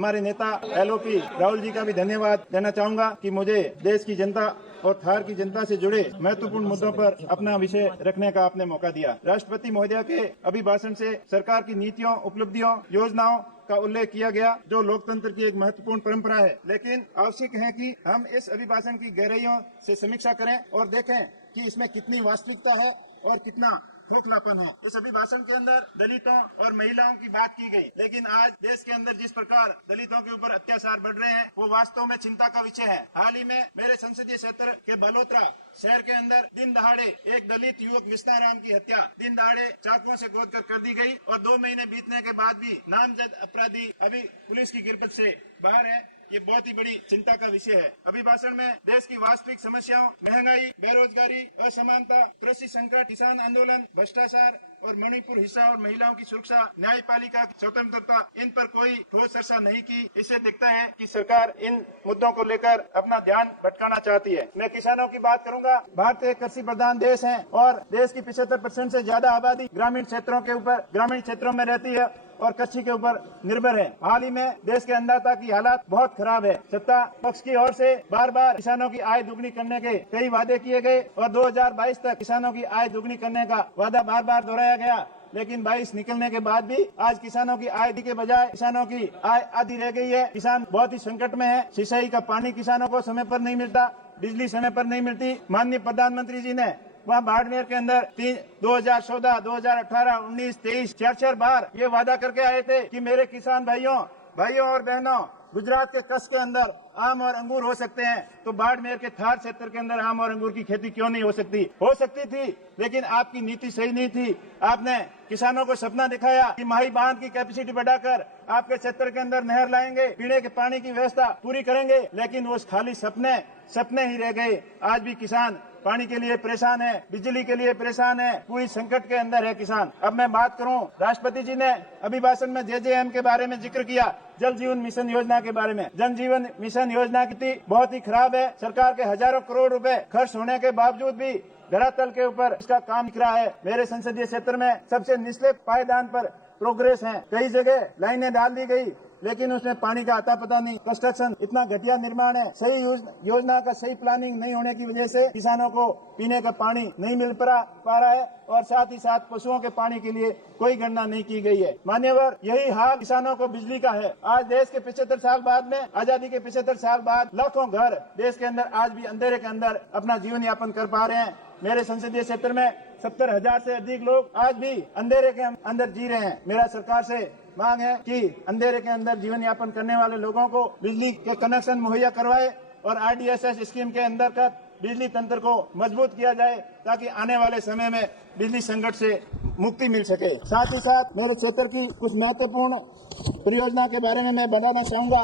हमारे नेता LOP राहुल जी का भी धन्यवाद देना चाहूँगा कि मुझे देश की जनता और थार की जनता से जुड़े महत्वपूर्ण मुद्दों पर अपना विषय रखने का आपने मौका दिया। राष्ट्रपति महोदया के अभिभाषण से सरकार की नीतियों, उपलब्धियों, योजनाओं का उल्लेख किया गया, जो लोकतंत्र की एक महत्वपूर्ण परंपरा है। लेकिन आवश्यक है कि हम इस अभिभाषण की गहराइयों से समीक्षा करें और देखें कि इसमें कितनी वास्तविकता है और कितना खोखलापन है। इस अभिभाषण के अंदर दलितों और महिलाओं की बात की गई, लेकिन आज देश के अंदर जिस प्रकार दलितों के ऊपर अत्याचार बढ़ रहे हैं वो वास्तव में चिंता का विषय है। हाल ही में मेरे संसदीय क्षेत्र के बलोत्रा शहर के अंदर दिन दहाड़े एक दलित युवक विस्ताराम की हत्या दिन दहाड़े चाकुओं से गोद कर दी गई और 2 महीने बीतने के बाद भी नामजद अपराधी अभी पुलिस की गिरफ्त से बाहर है। ये बहुत ही बड़ी चिंता का विषय है। अभिभाषण में देश की वास्तविक समस्याओं, महंगाई, बेरोजगारी, असमानता, कृषि संकट, किसान आंदोलन, भ्रष्टाचार और मणिपुर हिस्सा और महिलाओं की सुरक्षा, न्यायपालिका की स्वतंत्रता, इन पर कोई ठोस चर्चा नहीं की। इससे दिखता है कि सरकार इन मुद्दों को लेकर अपना ध्यान भटकाना चाहती है। मैं किसानों की बात करूंगा। भारत एक कृषि प्रधान देश है और देश की 75% से ज्यादा आबादी ग्रामीण क्षेत्रों में रहती है और कृषि के ऊपर निर्भर है। हाल ही में देश के अन्नदाता की हालत बहुत खराब है। सत्ता पक्ष की ओर से बार बार किसानों की आय दुगनी करने के कई वादे किए गए और 2022 तक किसानों की आय दुगनी करने का वादा बार बार दोहराया गया, लेकिन 22 निकलने के बाद भी आज किसानों की आय के बजाय किसानों की आय आधी रह गई है। किसान बहुत ही संकट में है। सिंचाई का पानी किसानों को समय पर नहीं मिलता, बिजली समय पर नहीं मिलती। माननीय प्रधानमंत्री जी ने वहाँ बाड़मेर के अंदर 2014, 2018, 19, 23 4 बार ये वादा करके आए थे कि मेरे किसान भाइयों और बहनों, गुजरात के कच्छ के अंदर आम और अंगूर हो सकते हैं, तो बाड़मेर के थार क्षेत्र के अंदर आम और अंगूर की खेती क्यों नहीं हो सकती? हो सकती थी, लेकिन आपकी नीति सही नहीं थी। आपने किसानों को सपना दिखाया कि माही बांध की कैपेसिटी बढ़ाकर आपके क्षेत्र के अंदर नहर लाएंगे, पीने के पानी की व्यवस्था पूरी करेंगे, लेकिन वो खाली सपने ही रह गए। आज भी किसान पानी के लिए परेशान है, बिजली के लिए परेशान है, पूरी संकट के अंदर है किसान। अब मैं बात करूं, राष्ट्रपति जी ने अभिभाषण में JJM के बारे में जिक्र किया, जल जीवन मिशन योजना के बारे में। जल जीवन मिशन योजना की बहुत ही खराब है। सरकार के हजारों करोड़ रुपए खर्च होने के बावजूद भी धरातल के ऊपर इसका काम दिख रहा है। मेरे संसदीय क्षेत्र में सबसे निचले पायदान पर प्रोग्रेस है। कई जगह लाइनें डाल दी गई, लेकिन उसमें पानी का आता पता नहीं। कंस्ट्रक्शन इतना घटिया निर्माण है। सही योजना का सही प्लानिंग नहीं होने की वजह से किसानों को पीने का पानी नहीं मिल पा रहा है और साथ ही साथ पशुओं के पानी के लिए कोई गणना नहीं की गई है। मान्यवर, यही हाल किसानों को बिजली का है। आज देश के 75 साल बाद में, आजादी के 75 साल बाद लाखों घर देश के अंदर आज भी अंधेरे के अंदर अपना जीवन यापन कर पा रहे हैं। मेरे संसदीय क्षेत्र में 70,000 से अधिक लोग आज भी अंधेरे के अंदर जी रहे हैं। मेरा सरकार से मांग है कि अंधेरे के अंदर जीवन यापन करने वाले लोगों को बिजली के कनेक्शन मुहैया करवाए और RDSS स्कीम के अंतर्गत बिजली तंत्र को मजबूत किया जाए, ताकि आने वाले समय में बिजली संकट से मुक्ति मिल सके। साथ ही साथ मेरे क्षेत्र की कुछ महत्वपूर्ण परियोजना के बारे में मैं बताना चाहूंगा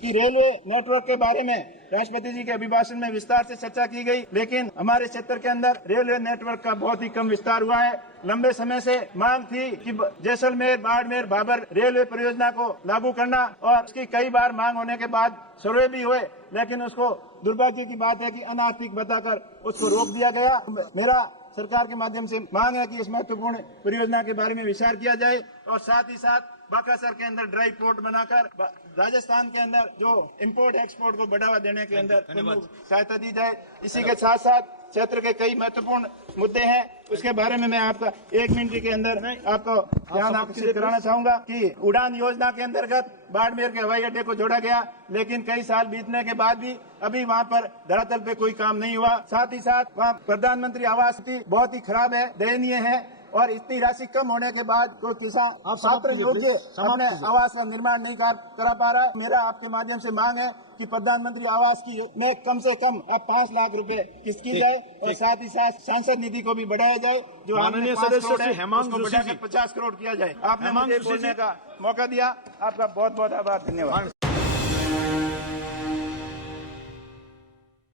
कि रेलवे नेटवर्क के बारे में राष्ट्रपति जी के अभिभाषण में विस्तार से चर्चा की गई, लेकिन हमारे क्षेत्र के अंदर रेलवे नेटवर्क का बहुत ही कम विस्तार हुआ है। लंबे समय से मांग थी कि जैसलमेर, बाड़मेर, भाबर रेलवे परियोजना को लागू करना, और उसकी कई बार मांग होने के बाद सर्वे भी हुए, लेकिन उसको दुर्भाग्य की बात है कि अनैतिक बताकर उसको रोक दिया गया। मेरा सरकार के माध्यम से मांग है कि इस महत्वपूर्ण परियोजना के बारे में विचार किया जाए और साथ ही साथ बाकासर के अंदर ड्राई पोर्ट बनाकर राजस्थान के अंदर जो इंपोर्ट एक्सपोर्ट को बढ़ावा देने के अंदर सहायता दी जाए। इसी के साथ साथ क्षेत्र के कई महत्वपूर्ण मुद्दे हैं, उसके बारे में मैं आपका 1 मिनट के अंदर आपको ध्यान आकर्षित कराना चाहूंगा कि उड़ान योजना के अंतर्गत बाड़मेर के हवाई अड्डे को जोड़ा गया, लेकिन कई साल बीतने के बाद भी अभी वहां पर धरातल पे कोई काम नहीं हुआ। साथ ही साथ वहाँ प्रधानमंत्री आवास बहुत ही खराब है, दयनीय है, और इतनी राशि कम होने के बाद कोई किसान पात्र योग्य अपने आवास का निर्माण नहीं करा पा रहा। मेरा आपके माध्यम से मांग है कि प्रधानमंत्री आवास की में कम से कम अब 5 लाख रुपए किस्त की जाए और साथ ही साथ सांसद निधि को भी बढ़ाया जाए, जो माननीय सदस्य हेमंत जोशी 50 करोड़ किया जाए। आपने मुझे बोलने का मौका दिया, आपका बहुत बहुत आभार, धन्यवाद।